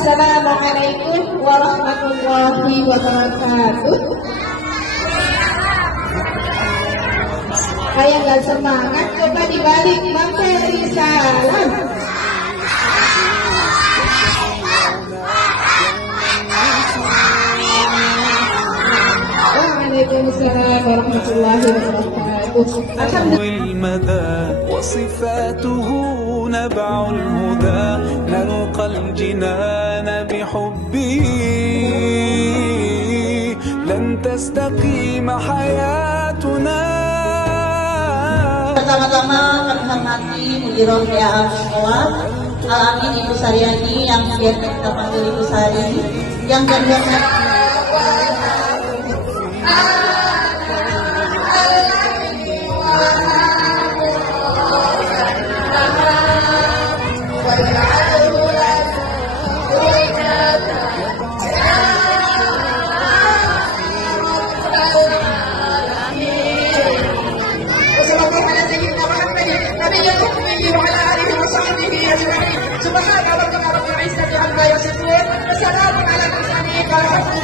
Assalamualaikum warahmatullahi wabarakatuh. Kayak nggak semangat, coba dibalik, memberi salam. Waalaikumsalam warahmatullahi wabarakatuh. Alhamdulillah. وصفاته نبع الهدى نلقى الجنان بحبه لن تستقيم حياتنا. Pertama-tama kami hormati Mudirul PA Sekolah Al-Amin Ibu Saryani yang biasa kita panggil Ibu Sari, yang Subhanallah, wa bihamdihi, amma yasifun. Wassalamu ala mursalin.